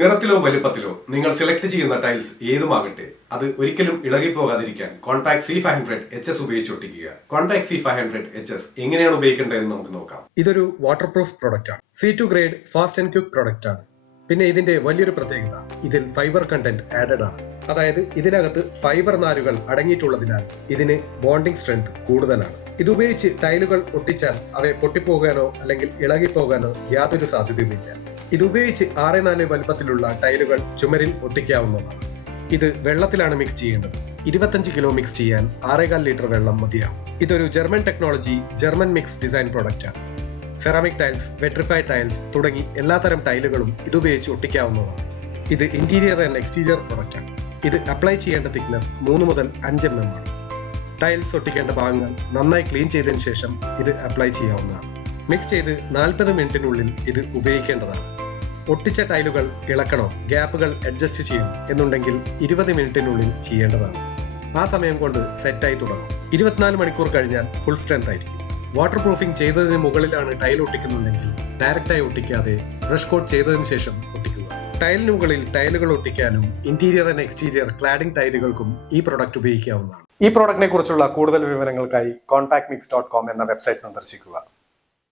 നിറത്തിലോ വലുപ്പത്തിലോ നിങ്ങൾ സെലക്ട് ചെയ്യുന്ന ടൈൽസ് ഏതുമാകട്ടെ അത് ഒരിക്കലും ഇളകിപ്പോകാതിരിക്കാൻ കോൺടാക്ട് C500HS ഉപയോഗിച്ച് ഒട്ടിക്കുക. കോൺടാക്ട് C500HS എങ്ങനെയാണ് ഉപയോഗിക്കേണ്ടതെന്ന് നമുക്ക് നോക്കാം. ഇതൊരു വാട്ടർ പ്രൂഫ് പ്രൊഡക്റ്റ് ആണ്. C2 grade fast and quick product ആണ്. പിന്നെ ഇതിന്റെ വലിയൊരു പ്രത്യേകത ഇതിൽ ഫൈബർ കണ്ടന്റ് ആഡഡ് ആണ്. അതായത് ഇതിനകത്ത് ഫൈബർ നാരുകൾ അടങ്ങിയിട്ടുള്ളതിനാൽ ഇതിന് ബോണ്ടിങ് സ്ട്രെങ്ത് കൂടുതലാണ്. ഇതുപയോഗിച്ച് ടൈലുകൾ ഒട്ടിച്ചാൽ അവയെ പൊട്ടിപ്പോകാനോ അല്ലെങ്കിൽ ഇളകിപ്പോകാനോ യാതൊരു സാധ്യതയുമില്ല. ഇതുപയോഗിച്ച് 6x4 വലുപ്പത്തിലുള്ള ടൈലുകൾ ചുമരിൽ ഒട്ടിക്കാവുന്നതാണ്. ഇത് വെള്ളത്തിലാണ് മിക്സ് ചെയ്യേണ്ടത്. 25 കിലോ മിക്സ് ചെയ്യാൻ 6.25 ലിറ്റർ വെള്ളം മതിയാവും. ഇതൊരു German technology German mix design product ആണ്. സെറാമിക് ടൈൽസ്, വെട്രിഫൈഡ് ടൈൽസ് തുടങ്ങി എല്ലാത്തരം ടൈലുകളും ഇതുപയോഗിച്ച് ഒട്ടിക്കാവുന്നതാണ്. ഇത് ഇന്റീരിയർ ആൻഡ് എക്സ്റ്റീരിയർ പ്രൊഡക്റ്റ് ആണ്. ഇത് അപ്ലൈ ചെയ്യേണ്ട തിക്നെസ് 3 മുതൽ 5 mm ആണ്. ടൈൽസ് ഒട്ടിക്കേണ്ട ഭാഗങ്ങൾ നന്നായി ക്ലീൻ ചെയ്തതിനു ശേഷം ഇത് അപ്ലൈ ചെയ്യാവുന്നതാണ്. മിക്സ് ചെയ്ത് 40 മിനിറ്റിനുള്ളിൽ ഇത് ഉപയോഗിക്കേണ്ടതാണ്. ഒട്ടിച്ച ടൈലുകൾ ഇളക്കണോ, ഗ്യാപ്പുകൾ അഡ്ജസ്റ്റ് ചെയ്യണം എന്നുണ്ടെങ്കിൽ 20 മിനിറ്റിനുള്ളിൽ ചെയ്യേണ്ടതാണ്. ആ സമയം കൊണ്ട് സെറ്റായി തുടങ്ങും. 24 മണിക്കൂർ കഴിഞ്ഞാൽ ഫുൾ സ്ട്രെങ്ത് ആയിരിക്കും. വാട്ടർ പ്രൂഫിംഗ് ചെയ്തതിന് മുകളിലാണ് ടൈൽ ഒട്ടിക്കുന്നുണ്ടെങ്കിൽ ഡയറക്റ്റായി ഒട്ടിക്കാതെ ബ്രഷ് കോട്ട് ചെയ്തതിനു ശേഷം ഒട്ടിക്കുക. ടൈലിന് മുകളിൽ ടൈലുകൾ ഒട്ടിക്കാനും ഇന്റീരിയർ ആൻഡ് എക്സ്റ്റീരിയർ ക്ലാഡിംഗ് ടൈലുകൾക്കും ഈ പ്രൊഡക്റ്റ് ഉപയോഗിക്കാവുന്നതാണ്. ഈ പ്രോഡക്റ്റിനെ കുറിച്ചുള്ള കൂടുതൽ വിവരങ്ങൾക്കായി contactmix.com എന്ന വെബ്സൈറ്റ് സന്ദർശിക്കുക.